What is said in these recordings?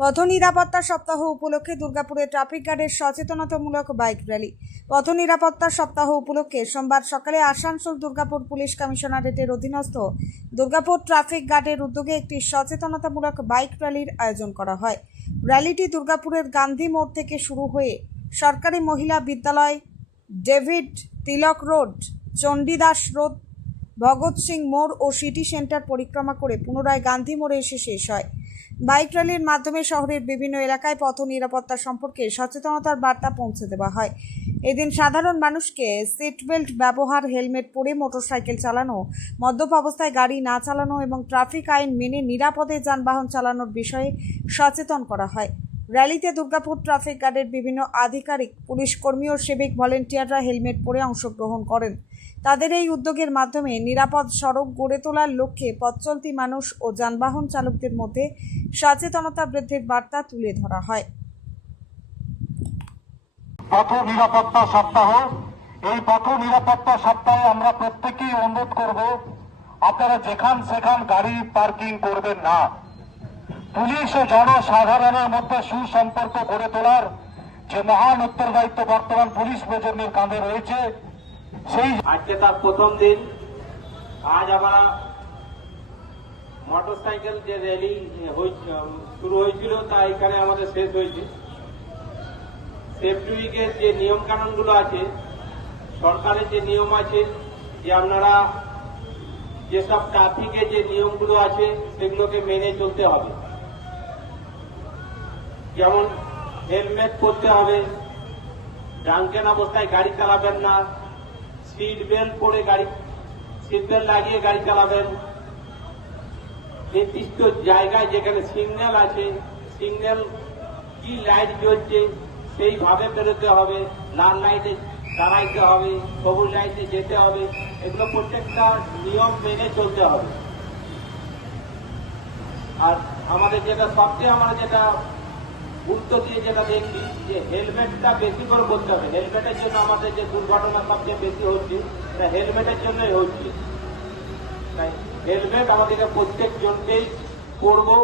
পথ নিরাপত্তা সপ্তাহ উপলক্ষে দুর্গাপুরে ট্রাফিক গার্ডের সচেতনতামূলক বাইক র্যালি। পথ নিরাপত্তা সপ্তাহ উপলক্ষে সোমবার সকালে আসানসোল দুর্গাপুর পুলিশ কমিশনারেটের অধীনস্থ দুর্গাপুর ট্রাফিক গার্ডের উদ্যোগে একটি সচেতনতামূলক বাইক র্যালির আয়োজন করা হয়। র্যালিটি দুর্গাপুরের গান্ধী মোড় থেকে শুরু হয়ে সরকারি মহিলা বিদ্যালয়, ডেভিড তিলক রোড, চণ্ডীদাস রোড, ভগৎ সিং মোড় ও সিটি সেন্টার পরিক্রমা করে পুনরায় গান্ধী মোড়ে এসে শেষ হয়। বাইক র্যালির মাধ্যমে শহরের বিভিন্ন এলাকায় পথ নিরাপত্তা সম্পর্কে সচেতনতার বার্তা পৌঁছে দেওয়া হয়। এদিন সাধারণ মানুষকে সিট বেল্ট ব্যবহার, হেলমেট পরে মোটরসাইকেল চালানো, মদ্যপ অবস্থায় গাড়ি না চালানো এবং ট্রাফিক আইন মেনে নিরাপদে যানবাহন চালানোর বিষয়ে সচেতন করা হয়। র্যালিতে দুর্গাপুর ট্রাফিক গার্ডের বিভিন্ন আধিকারিক, পুলিশ কর্মী ও সিভিক ভলেন্টিয়াররা হেলমেট পরে অংশগ্রহণ করেন। তাদের এই উদ্যোগের মাধ্যমে নিরাপদ সড়ক গড়ে তোলার লক্ষ্যে পথচলতি মানুষ ও যানবাহন চালকদের মধ্যে সচেতনতা বৃদ্ধির বার্তা তুলে ধরা হয়। পথ নিরাপত্তা সপ্তাহ, এই পথ নিরাপত্তা সপ্তাহে আমরা প্রত্যেকেই অনুরোধ করব, আপনারা যেখান সেখান গাড়ি পার্কিং করবেন না। পুলিশ ও জনসাধারণের মধ্যে সুসম্পর্ক গড়ে তোলার যে মহান উত্তরদায়িত্ব বর্তমান পুলিশ প্রজন্মের কাঁধে রয়েছে, সেই আজকে তার প্রথম দিন। আজ আমরা মোটরসাইকেল যে র্যালি শুরু হয়েছিল তা এখানে আমাদের শেষ হয়েছে। সেফটি উইকের যে নিয়ম কানুনগুলো আছে, সরকারের যে নিয়ম আছে, যে আপনারা যেসব ট্রাফিকের যে নিয়মগুলো আছে সেগুলোকে মেনে চলতে হবে। যেমন হেলমেট পরতে হবে, ড্রাঙ্কেন অবস্থায় গাড়ি চালাবেন না, সিট বেল্ট পরে সিট বেল্ট লাগিয়ে গাড়ি চালাবেন, নির্দিষ্ট জায়গায় যেখানে সিগন্যাল আছে, সিগন্যাল কি লাইট জ্বলছে সেইভাবে বেরোতে হবে, লাল লাইটে দাঁড়াইতে হবে, সবুজ লাইটে যেতে হবে, এগুলো প্রত্যেকটা নিয়ম মেনে চলতে হবে। আর আমাদের যেটা গুরুত্ব দিয়ে যেটা দেখি যে হেলমেটটা বেশি করে বলতে হবে। হেলমেটের জন্য আমাদের যে দুর্ঘটনা সবচেয়ে বেশি হচ্ছে, হেলমেটের জন্যই হচ্ছে। তাই হেলমেট আমাদেরকে প্রত্যেক জনকেই করবো।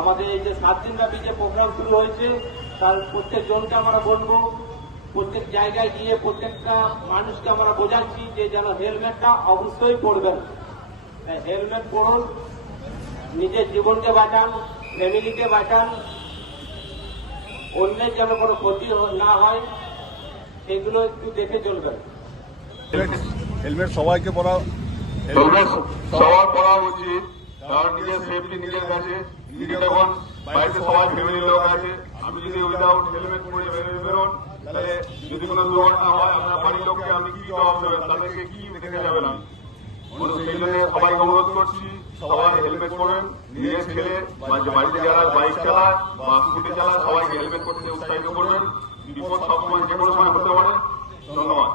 আমাদের এই যে 7 দিনব্যাপী যে প্রোগ্রাম শুরু হয়েছে তার প্রত্যেক জনকে আমরা বলবো, প্রত্যেক জায়গায় গিয়ে প্রত্যেকটা মানুষকে আমরা বোঝাচ্ছি যে যেন হেলমেটটা অবশ্যই পরবেন। হেলমেট পরুন, নিজের জীবনকে বাঁচান, ফ্যামিলিকে বাঁচান, অন্যের যেন কোনো ক্ষতি না হয় সেগুলো একটু দেখে চলবেন। হেলমেট সবাইকে পরা, হেলমেট সবার পরা উচিত, কারণ নিজের সেফটি নিজের কাছে। নিজে যখন বাড়িতে সবার ফ্যামিলির লোক আছে, আপনি যদি উইদাউট হেলমেট পরে বেরোন, তাহলে যদি কোনো দুর্ঘটনা হয় আপনার বাড়ির লোককে আপনি কি জবাব দেবেন, তাদেরকে কি দেখে যাবেন। সেই জন্য সবাইকে অনুরোধ করছি, সবাই হেলমেট পরেন। নিজের ছেলে বাড়িতে যারা বাইক চালায় বা স্কুটি চালায় সবাইকে হেলমেট পরতে উৎসাহিত করবেন। বিপদ সবসময় যে কোনো সময় হতে পারে। ধন্যবাদ।